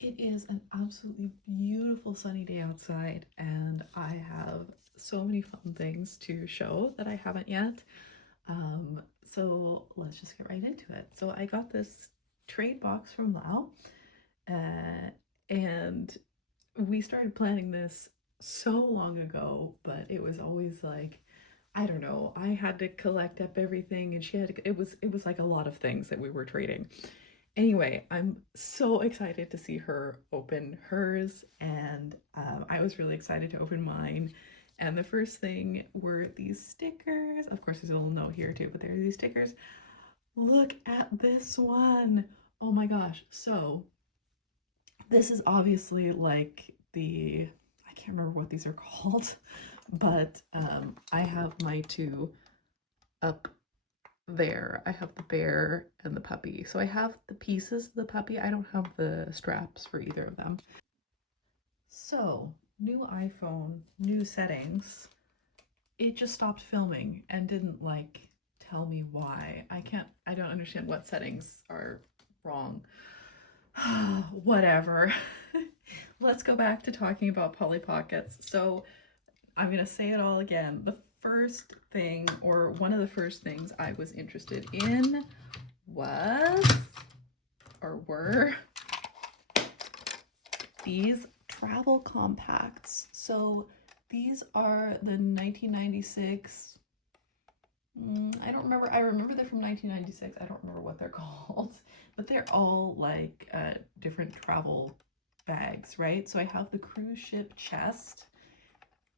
It is an absolutely beautiful sunny day outside, and I have so many fun things to show that I haven't yet. So let's just get right into it. So I got this trade box from Lao, uh, and we started planning this so long ago, but it was always like, I don't know, I had to collect up everything and she had to, it was like a lot of things that we were trading. Anyway, I'm so excited to see her open hers, and I was really excited to open mine. And the first thing were these stickers. Of course, there's a little note here too, but there are these stickers. Look at this one. Oh my gosh. So, this is obviously like I can't remember what these are called, but I have my two up there. I have the bear and the puppy. So I have the pieces of the puppy. I don't have the straps for either of them. So, new iPhone, new settings. It just stopped filming and didn't like tell me why. I don't understand what settings are wrong. Whatever. Let's go back to talking about Polly Pockets. So, I'm going to say it all again. The first thing, or one of the first things I was interested in was, or were, these travel compacts. So these are the 1996, I don't remember, I remember they're from 1996, I don't remember what they're called, but they're all like different travel bags, right? So I have the cruise ship chest,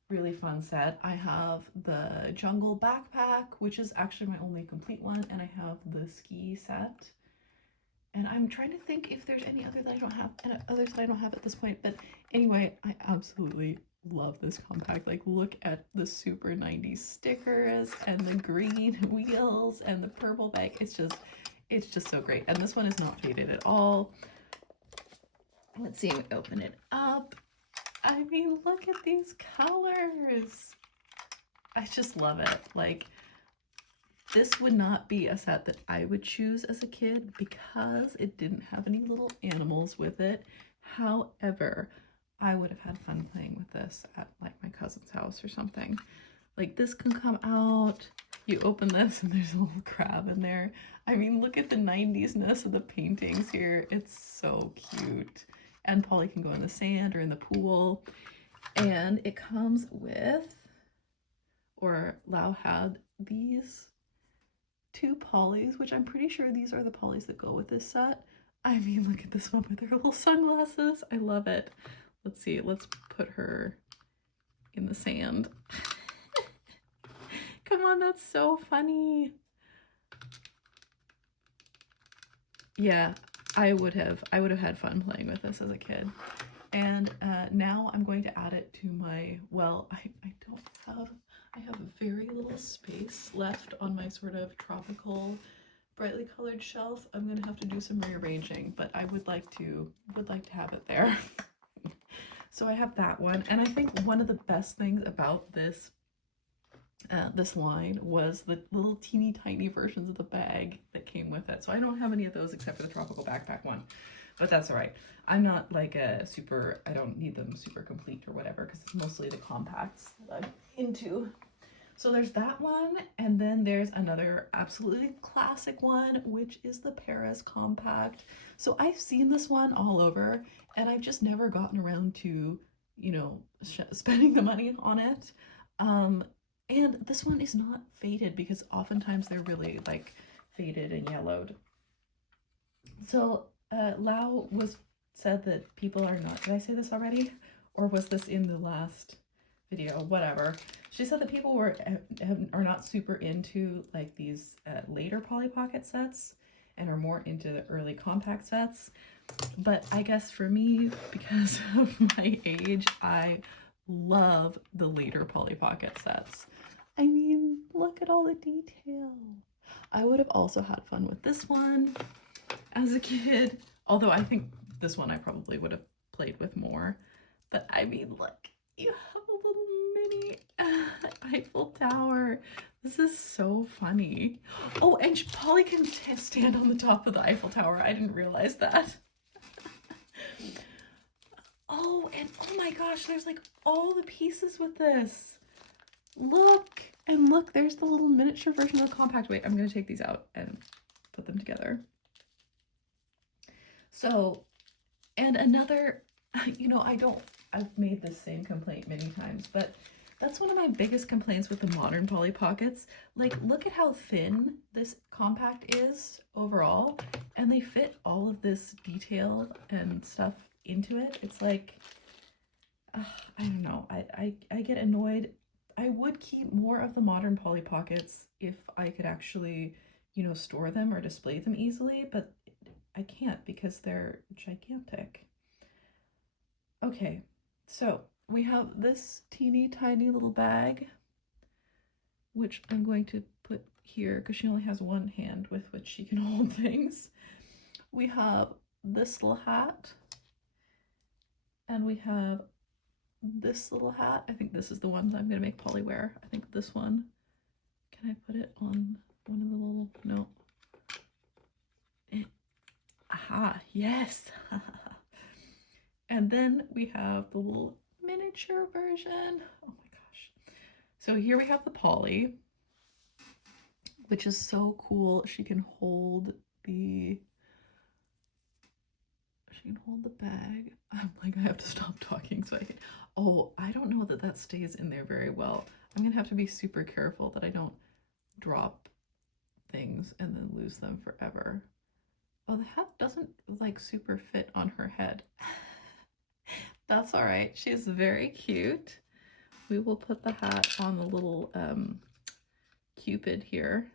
really fun set. I have the jungle backpack, which is actually my only complete one, and I have the ski set. And I'm trying to think if there's any other that I don't have, and others that I don't have at this point. But anyway, I absolutely love this compact. Like, look at the super 90s stickers and the green wheels and the purple bag. It's just so great. And this one is not faded at all. Let's see, open it up. I mean, look at these colors. I just love it. Like, this would not be a set that I would choose as a kid because it didn't have any little animals with it. However, I would have had fun playing with this at like my cousin's house or something. Like, this can come out, you open this and there's a little crab in there. I mean, look at the 90s-ness of the paintings here. It's so cute. And Polly can go in the sand or in the pool. And it comes with, or Lau had these two Pollys, which I'm pretty sure these are the Pollys that go with this set. I mean, look at this one with her little sunglasses. I love it. Let's see, let's put her in the sand. Come on, that's so funny. Yeah, I would have had fun playing with this as a kid. And now I'm going to add it to my, well, I have very little space left on my sort of tropical, brightly colored shelf. I'm gonna have to do some rearranging, but I would like to have it there. So I have that one, and I think one of the best things about this this line was the little teeny tiny versions of the bag that came with it. So I don't have any of those except for the tropical backpack one, but that's all right. I'm not like I don't need them super complete or whatever because it's mostly the compacts that I'm into. So there's that one, and then there's another absolutely classic one, which is the Paris Compact. So I've seen this one all over, and I've just never gotten around to, spending the money on it. And this one is not faded because oftentimes they're really like faded and yellowed. So Lau said that people are not, did I say this already? Or was this in the last video? Whatever. She said that people are not super into like these later Polly Pocket sets and are more into the early compact sets. But I guess for me, because of my age, I love the later Polly Pocket sets. I mean, look at all the detail. I would have also had fun with this one as a kid, although I think this one I probably would have played with more. But I mean, look, you have a little mini Eiffel Tower. This is so funny. Oh, and Polly can stand on the top of the Eiffel Tower. I didn't realize that. And oh my gosh, there's like all the pieces with this. Look, and look, there's the little miniature version of the compact. Wait, I'm gonna take these out and put them together. So, and another, I've made this same complaint many times, but that's one of my biggest complaints with the modern Polly Pockets. Like, look at how thin this compact is overall, and they fit all of this detail and stuff into it. It's like, I don't know, I get annoyed. I would keep more of the modern Polly Pockets if I could actually, store them or display them easily, but I can't because they're gigantic. Okay, so we have this teeny tiny little bag, which I'm going to put here because she only has one hand with which she can hold things. We have this little hat, and we have this little hat. I think this is the one that I'm going to make Polly wear. I think this one. Can I put it on one of the little, no. Aha, yes. And then we have the little miniature version. Oh my gosh. So here we have the Polly, which is so cool. She can hold the bag. I'm like, I have to stop talking so I can. Oh, I don't know that stays in there very well. I'm gonna have to be super careful that I don't drop things and then lose them forever. Oh, the hat doesn't like super fit on her head. That's all right. She's very cute. We will put the hat on the little Cupid here.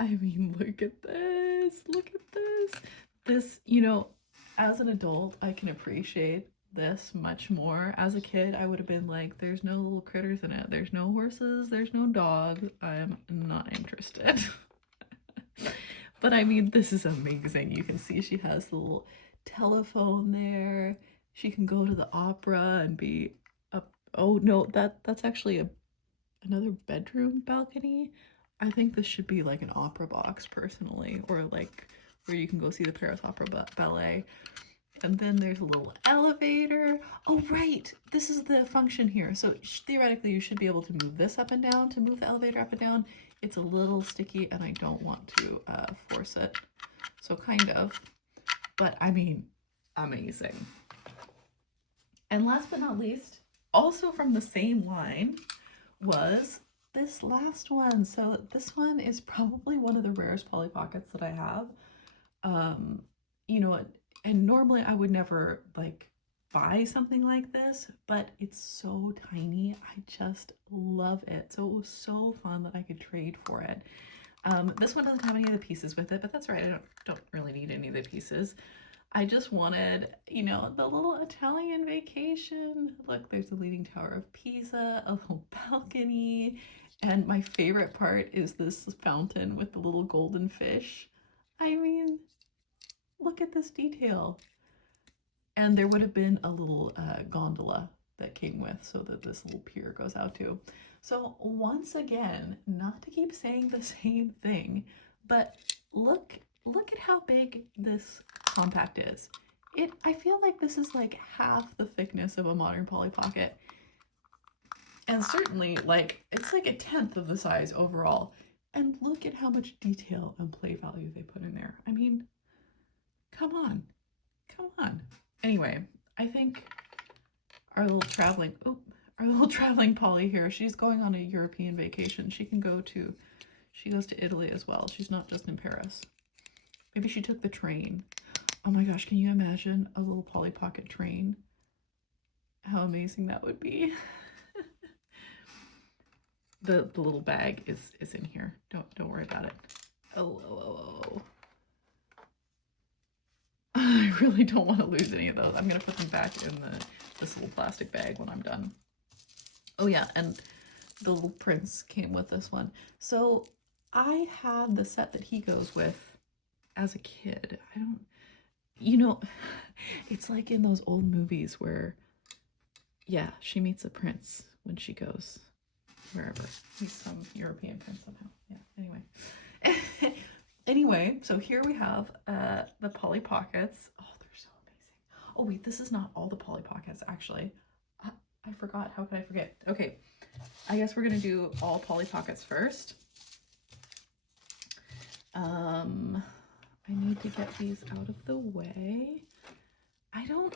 I mean, look at this. Look at this. This, as an adult, I can appreciate this much more. As a kid, I would have been like, there's no little critters in it. There's no horses. There's no dogs. I'm not interested. But I mean, this is amazing. You can see she has the little telephone there. She can go to the opera and be up. Oh no, that's actually another bedroom balcony. I think this should be like an opera box personally, or like where you can go see the Paris Opera Ballet. And then there's a little elevator. Oh, right. This is the function here. So theoretically, you should be able to move this up and down to move the elevator up and down. It's a little sticky and I don't want to force it. So kind of, but I mean, amazing. And last but not least, also from the same line was this last one. So this one is probably one of the rarest Polly Pockets that I have. And normally I would never like buy something like this, but it's so tiny. I just love it. So it was so fun that I could trade for it. This one doesn't have any of the pieces with it, but that's all right. I don't really need any of the pieces. I just wanted, the little Italian vacation. Look, there's the Leaning Tower of Pisa, a little balcony, and my favorite part is this fountain with the little golden fish. I mean, look at this detail. And there would have been a little gondola that came with, so that this little pier goes out to. So once again, not to keep saying the same thing, but look at how big this compact is. I feel like this is like half the thickness of a modern Polly Pocket. And certainly it's like 1/10 of the size overall. And look at how much detail and play value they put in there. I mean, come on. Anyway, I think our little traveling Polly here, she's going on a European vacation. She goes to Italy as well. She's not just in Paris. Maybe she took the train. Oh my gosh, can you imagine a little Polly Pocket train? How amazing that would be. The little bag is in here. Don't worry about it. Oh. I really don't want to lose any of those. I'm going to put them back in this little plastic bag when I'm done. Oh yeah, and the little prince came with this one. So I had the set that he goes with as a kid. It's like in those old movies where, yeah, she meets a prince when she goes wherever. He's some European prince somehow. Yeah, anyway, so here we have the Polly Pockets. Oh, they're so amazing. Oh wait, this is not all the Polly Pockets, actually. I forgot. How could I forget? Okay, I guess we're gonna do all Polly Pockets first. I need to get these out of the way. I don't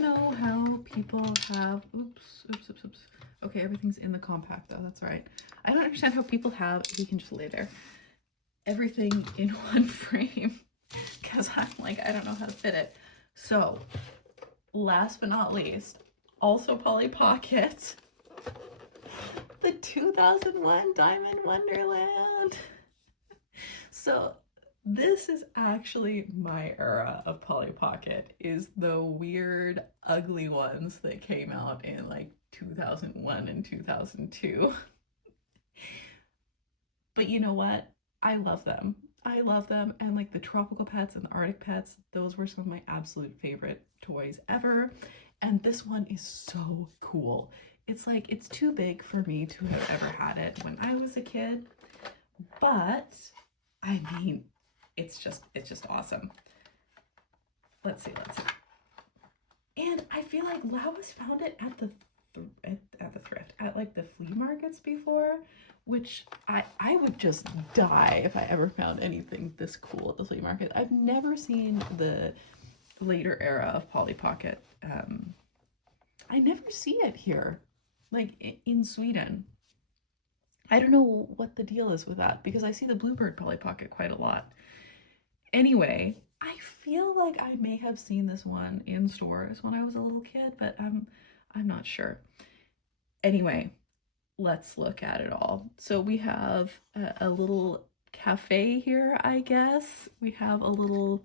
know how people have, oops. Okay, everything's in the compact though, that's all right. I don't understand how people have, he can just lay there, everything in one frame, because I'm like, I don't know how to fit it. So, last but not least, also Polly Pocket, the 2001 Diamond Wonderland. So this is actually my era of Polly Pocket, is the weird, ugly ones that came out in like 2001 and 2002. But you know what? I love them. I love them. And like the Tropical Pets and the Arctic Pets, those were some of my absolute favorite toys ever. And this one is so cool. It's like, it's too big for me to have ever had it when I was a kid. But I mean, it's just awesome. Let's see. And I feel like Lau has found it at the thrift, at like the flea markets before, which I would just die if I ever found anything this cool at the flea market. I've never seen the later era of Polly Pocket. I never see it here, like in Sweden. I don't know what the deal is with that, because I see the Bluebird Polly Pocket quite a lot. Anyway, I feel like I may have seen this one in stores when I was a little kid, but I'm not sure. Anyway, let's look at it all. So we have a little cafe here, I guess. We have a little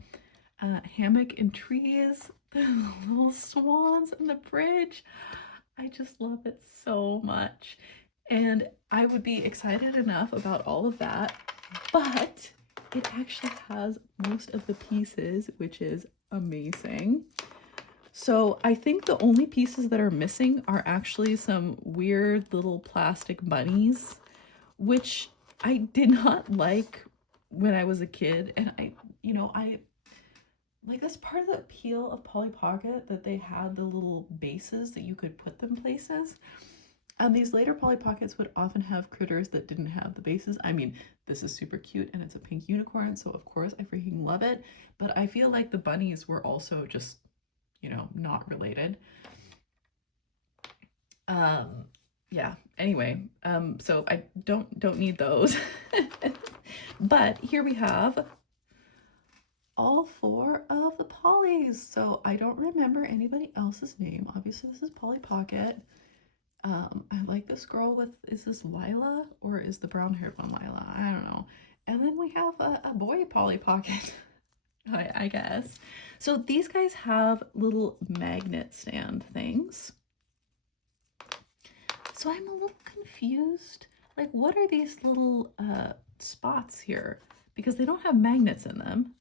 hammock and trees, the little swans on the bridge. I just love it so much. And I would be excited enough about all of that, but it actually has most of the pieces, which is amazing. So I think the only pieces that are missing are actually some weird little plastic bunnies, which I did not like when I was a kid. And I like, that's part of the appeal of Polly Pocket, that they had the little bases that you could put them places. And these later Polly Pockets would often have critters that didn't have the bases. I mean, this is super cute and it's a pink unicorn, so of course I freaking love it. But I feel like the bunnies were also just, not related. Yeah, anyway, so I don't need those. But here we have all 4 of the Pollys. So I don't remember anybody else's name. Obviously this is Polly Pocket. I like this girl with, is this Lila or is the brown haired one Lila? I don't know. And then we have a boy Polly Pocket, I guess. So these guys have little magnet stand things. So I'm a little confused. Like, what are these little spots here? Because they don't have magnets in them.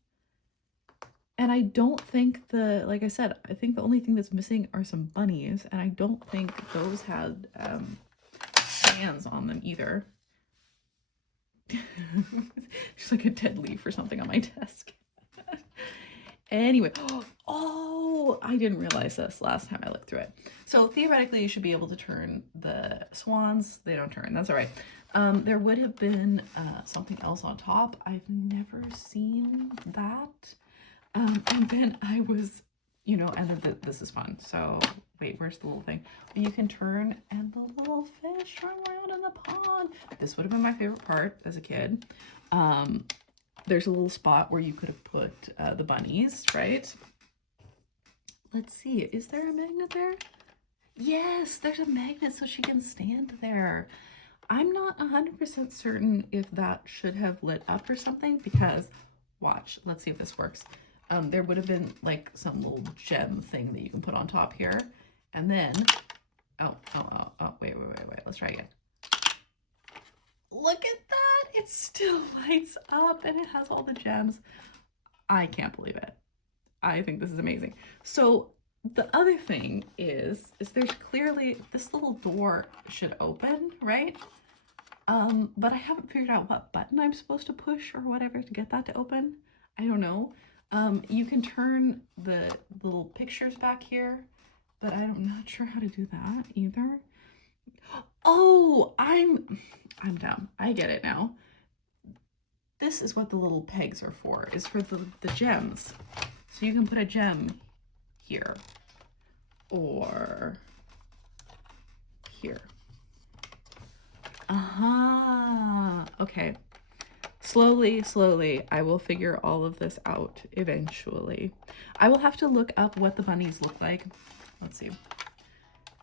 And I don't think like I said, I think the only thing that's missing are some bunnies, and I don't think those had hands on them either. Just like a dead leaf or something on my desk. Anyway, oh, I didn't realize this last time I looked through it. So theoretically, you should be able to turn the swans. They don't turn, that's all right. There would have been something else on top. I've never seen that. And then I was, and then this is fun. So wait, where's the little thing? You can turn and the little fish run around in the pond. This would have been my favorite part as a kid. There's a little spot where you could have put the bunnies, right? Let's see, is there a magnet there? Yes, there's a magnet so she can stand there. I'm not 100% certain if that should have lit up or something, because watch, let's see if this works. There would have been like some little gem thing that you can put on top here. And then, wait, let's try again. Look at that, it still lights up and it has all the gems. I can't believe it. I think this is amazing. So the other thing is there's clearly, this little door should open, right? But I haven't figured out what button I'm supposed to push or whatever to get that to open. I don't know. You can turn the little pictures back here, but I'm not sure how to do that either. Oh, I'm dumb. I get it now. This is what the little pegs are for, is for the gems. So you can put a gem here or here. Okay. Slowly, I will figure all of this out eventually. I will have to look up what the bunnies look like. Let's see.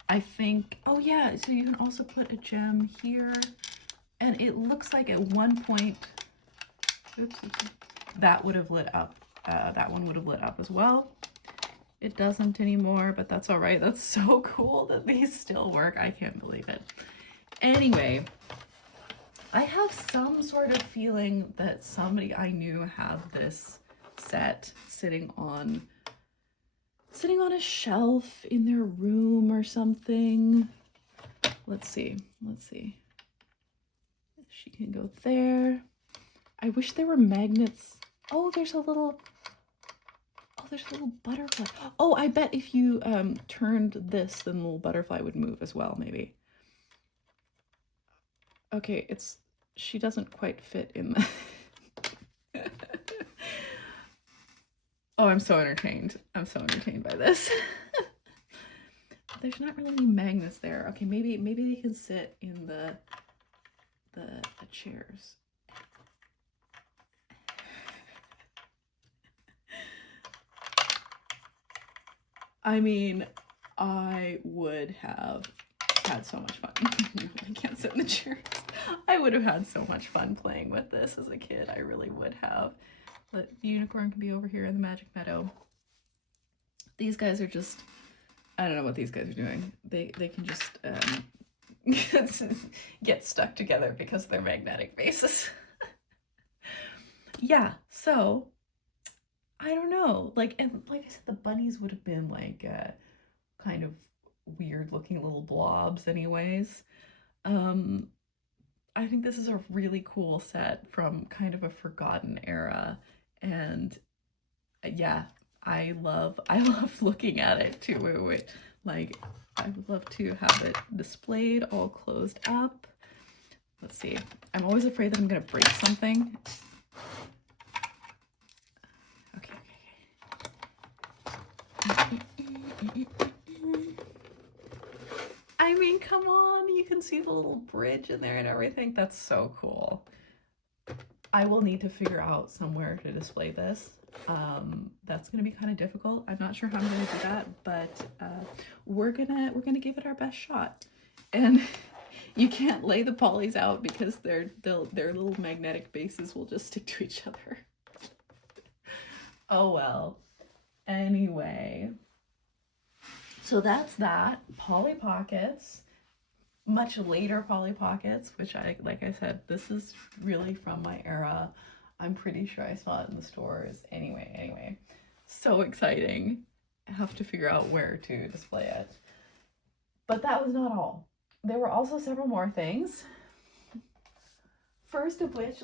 I think, oh yeah, so you can also put a gem here. And it looks like at one point, oops, that would have lit up. That one would have lit up as well. It doesn't anymore, but that's all right. That's so cool that these still work. I can't believe it. Anyway, I have some sort of feeling that somebody I knew had this set sitting on a shelf in their room or something. Let's see. She can go there. I wish there were magnets. Oh, there's a little butterfly. Oh, I bet if you turned this, then the little butterfly would move as well, maybe. Okay, she doesn't quite fit in the Oh, I'm so entertained. I'm so entertained by this. There's not really any magnets there. Okay, maybe they can sit in the chairs. I mean, I would have had so much fun. I can't sit in the chairs. I would have had so much fun playing with this as a kid. I really would have. The unicorn can be over here in the Magic Meadow. These guys are just, I don't know what these guys are doing. They can just get stuck together because of their magnetic bases. Yeah, so I don't know. And like I said, the bunnies would have been like kind of weird looking little blobs anyways. I think this is a really cool set from kind of a forgotten era, and yeah, I love looking at it too. Wait. Like, I would love to have it displayed all closed up. Let's see. I'm always afraid that I'm gonna break something. Okay. I mean, come on, you can see the little bridge in there and everything. That's so cool. I will need to figure out somewhere to display this. That's gonna be kind of difficult. I'm not sure how I'm gonna do that, but we're gonna give it our best shot. And you can't lay the polys out because their little magnetic bases will just stick to each other. Oh well. Anyway, so that's that. Polly Pockets. Much later Polly Pockets, which like I said, this is really from my era. I'm pretty sure I saw it in the stores. Anyway, so exciting. I have to figure out where to display it. But that was not all. There were also several more things. First of which,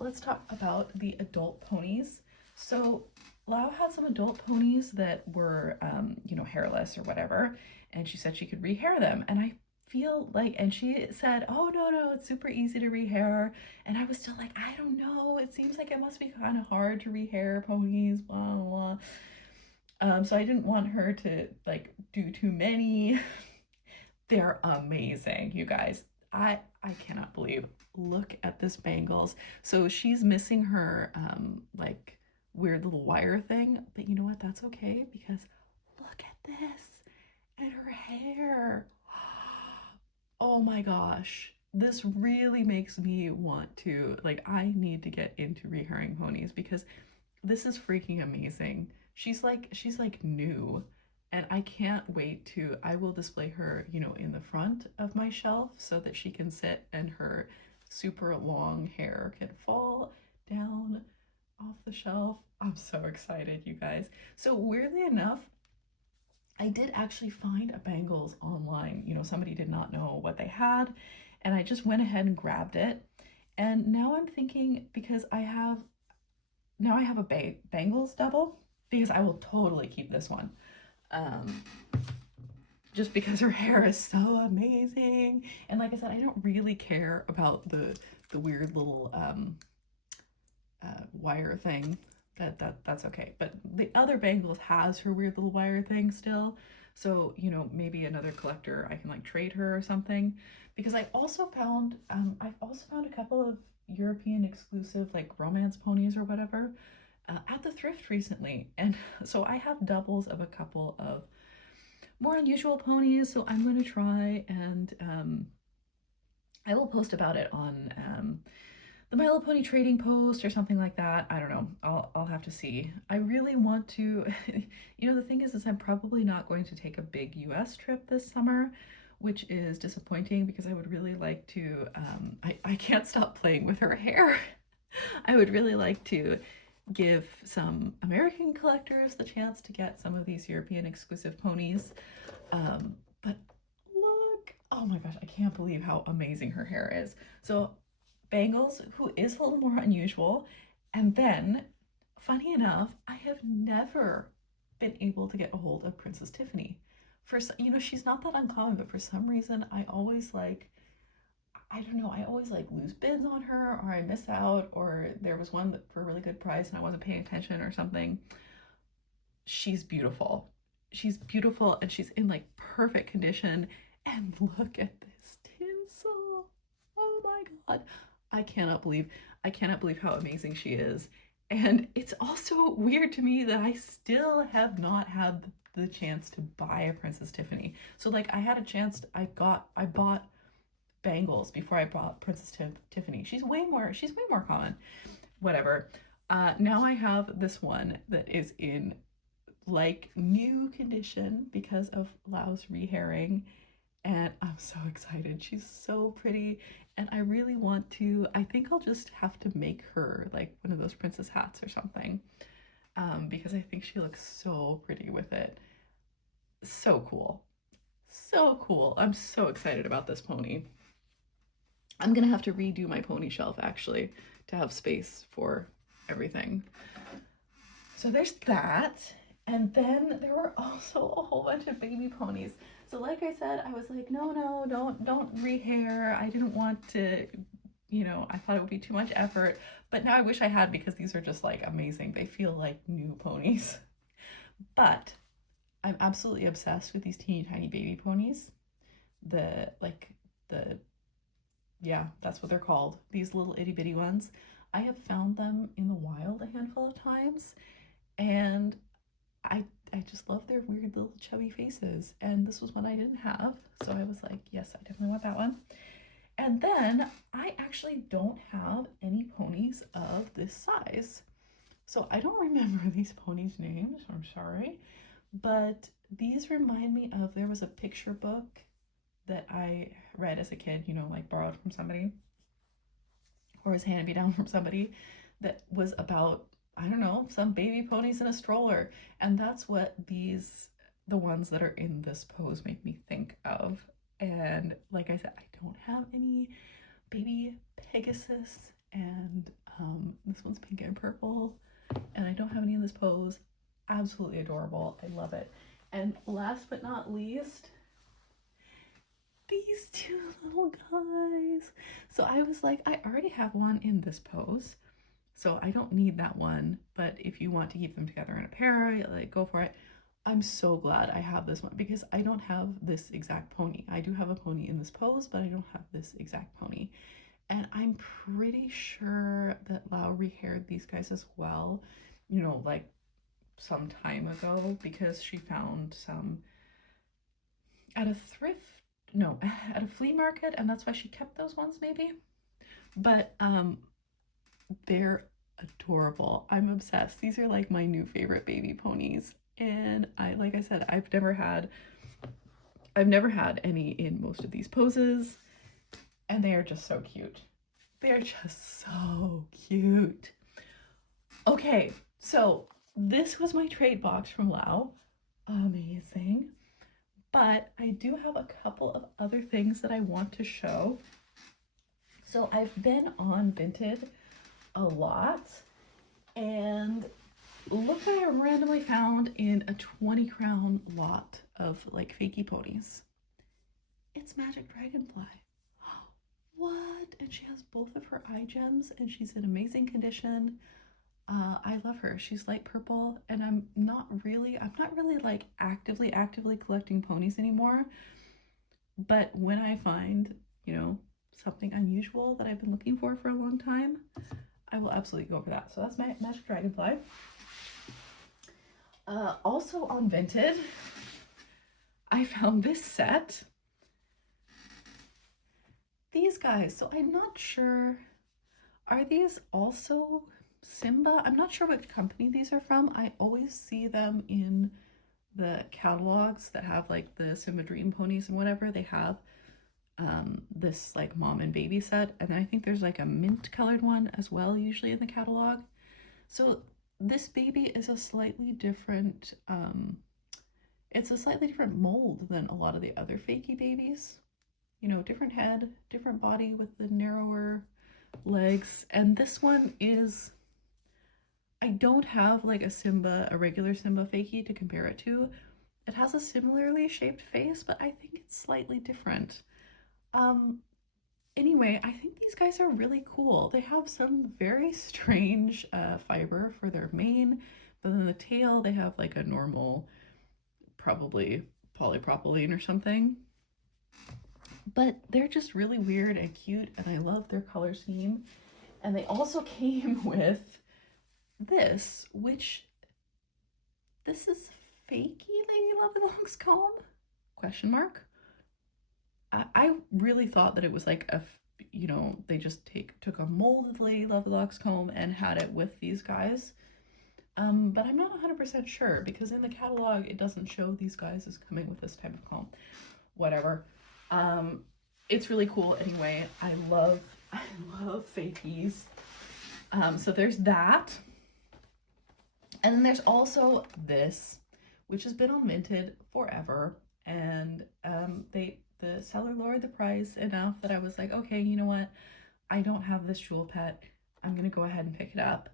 let's talk about the adult ponies. So Lau had some adult ponies that were, hairless or whatever, and she said she could rehair them. And I feel like, and she said, oh no, it's super easy to rehair. And I was still like, I don't know, it seems like it must be kind of hard to rehair ponies, blah blah. So I didn't want her to like do too many. They're amazing, you guys. I cannot believe, look at this bangles. So she's missing her like weird little wire thing, but you know what, that's okay, because look at this and her hair. Oh my gosh, this really makes me want to, like, I need to get into rehairing ponies because this is freaking amazing. She's like new, and I can't wait to, I will display her, in the front of my shelf so that she can sit and her super long hair can fall down off the shelf. I'm so excited, you guys. So weirdly enough, I did actually find a bangles online. Somebody did not know what they had, and I just went ahead and grabbed it. And now I'm thinking, because I have now I have a bangles double because I will totally keep this one. Just because her hair is so amazing. And like I said, I don't really care about the weird little wire thing. That's okay. But the other bangles has her weird little wire thing still. So, you know, maybe another collector I can like trade her or something. Because I've also found a couple of European exclusive like romance ponies or whatever at the thrift recently. And so I have doubles of a couple of more unusual ponies. So I'm going to try and I will post about it on the My Little Pony trading post or something like that. I don't know. I'll have to see. I really want to, you know, the thing is I'm probably not going to take a big US trip this summer, which is disappointing because I would really like to, I can't stop playing with her hair. I would really like to give some American collectors the chance to get some of these European exclusive ponies. But look, oh my gosh, I can't believe how amazing her hair is. So Bangles, who is a little more unusual, and then, funny enough, I have never been able to get a hold of Princess Tiffany. For you know, she's not that uncommon, but for some reason, I always like, I don't know, I always like lose bids on her, or I miss out, or there was one that for a really good price and I wasn't paying attention or something. She's beautiful. She's beautiful and she's in like perfect condition. And look at this tinsel. Oh my god. I cannot believe how amazing she is. And it's also weird to me that I still have not had the chance to buy a Princess Tiffany. So like I had a chance, I bought Bangles before I bought Princess Tiffany. She's way more common. Whatever. Now I have this one that is in like new condition because of Lau's rehairing, and I'm so excited. She's so pretty, and I really want to. I think I'll just have to make her like one of those princess hats or something, because I think she looks so pretty with it. So cool. So cool. I'm so excited about this pony. I'm gonna have to redo my pony shelf actually to have space for everything. So there's that. And then there were also a whole bunch of baby ponies. So like I said, I was like, no, don't rehair. I didn't want to, you know, I thought it would be too much effort. But now I wish I had because these are just like amazing. They feel like new ponies. But I'm absolutely obsessed with these teeny tiny baby ponies. The like the yeah, that's what they're called. These little itty bitty ones. I have found them in the wild a handful of times, and I just love their weird little chubby faces. And this was one I didn't have, so I was like, yes, I definitely want that one. And then I actually don't have any ponies of this size. So I don't remember these ponies' names, I'm sorry. But these remind me of, there was a picture book that I read as a kid, you know, like borrowed from somebody or was handed me down from somebody, that was about, I don't know, some baby ponies in a stroller. And that's what the ones that are in this pose make me think of. And like I said, I don't have any baby Pegasus, and this one's pink and purple, and I don't have any in this pose. Absolutely adorable. I love it. And last but not least, these two little guys. So I was like, I already have one in this pose, so I don't need that one. But if you want to keep them together in a pair, like, go for it. I'm so glad I have this one because I don't have this exact pony. I do have a pony in this pose, but I don't have this exact pony. And I'm pretty sure that Lau rehaired these guys as well, you know, like some time ago, because she found some at a at a flea market, and that's why she kept those ones maybe. But they're adorable. I'm obsessed. These are like my new favorite baby ponies. And like I said, I've never had any in most of these poses, and they are just so cute. They're just so cute. Okay, so this was my trade box from Lau. Amazing. But I do have a couple of other things that I want to show. So I've been on Vinted a lot, And look what I randomly found in a 20 crown lot of like fakey ponies. It's Magic Dragonfly. What? And she has both of her eye gems and she's in amazing condition. I love her. She's light purple, and I'm not really like actively collecting ponies anymore. But when I find, you know, something unusual that I've been looking for a long time, I will absolutely go for that. So that's my Magic Dragonfly. Also on Vinted, I found this set. These guys, so I'm not sure, are these also Simba? I'm not sure which company these are from. I always see them in the catalogs that have like the Simba Dream ponies and whatever. They have this like mom and baby set, and I think there's like a mint colored one as well usually in the catalog. So this baby is a slightly different it's a slightly different mold than a lot of the other fakey babies. You know, different head, different body with the narrower legs. And this one is, I don't have like a regular Simba fakey to compare it to. It has a similarly shaped face, but I think it's slightly different. Anyway, I think these guys are really cool. They have some very strange fiber for their mane, but then the tail, they have like a normal, probably polypropylene or something. But they're just really weird and cute, and I love their color scheme. And they also came with this, which, this is fakey Lady Lovealong's comb? Question mark. I really thought that it was like a, you know, they just took a molded Lady Lovealong's comb and had it with these guys. But I'm not 100% sure because in the catalog it doesn't show these guys as coming with this type of comb. Whatever. It's really cool anyway. I love fakies. So there's that. And then there's also this, which has been on Vinted forever. And the seller lowered the price enough that I was like, okay, you know what? I don't have this jewel pet. I'm gonna go ahead and pick it up.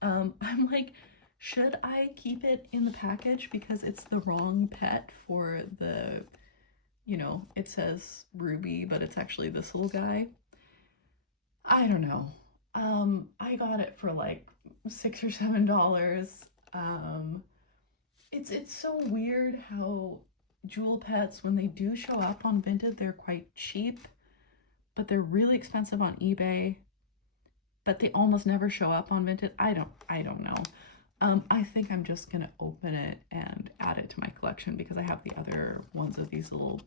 I'm like, should I keep it in the package because it's the wrong pet for the, you know, it says Ruby, but it's actually this little guy. I don't know. I got it for like $6 or $7. It's so weird how jewel pets, when they do show up on Vinted, they're quite cheap, but they're really expensive on eBay. But they almost never show up on Vinted. I don't know. I think I'm just gonna open it and add it to my collection because I have the other ones of these little,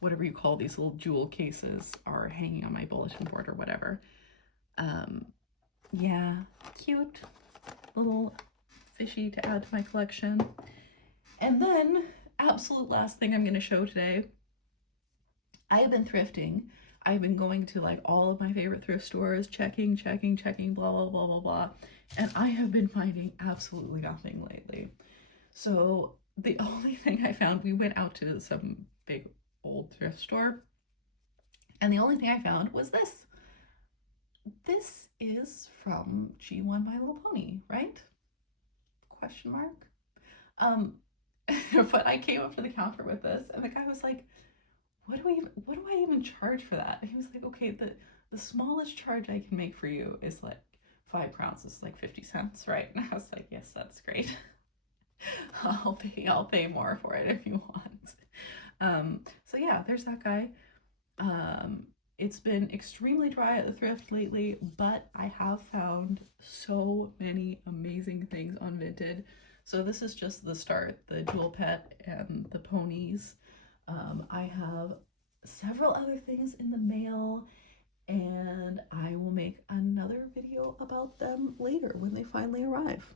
whatever you call these little jewel cases, are hanging on my bulletin board or whatever. Yeah, cute little fishy to add to my collection. And then, absolute last thing I'm going to show today. I have been thrifting. I've been going to like all of my favorite thrift stores, checking, blah, blah, blah, blah, blah. And I have been finding absolutely nothing lately. So the only thing I found, we went out to some big old thrift store, and the only thing I found was this. This is from G1 My Little Pony, right? Question mark. But I came up to the counter with this, and the guy was like, what do I even charge for that? And he was like, okay, the smallest charge I can make for you is like 5 crowns. This is like 50 cents, right? And I was like, yes, that's great. I'll pay more for it if you want. So yeah, there's that guy. It's been extremely dry at the thrift lately, but I have found so many amazing things on Vinted. So this is just the start, the jewel pet and the ponies. I have several other things in the mail, and I will make another video about them later when they finally arrive.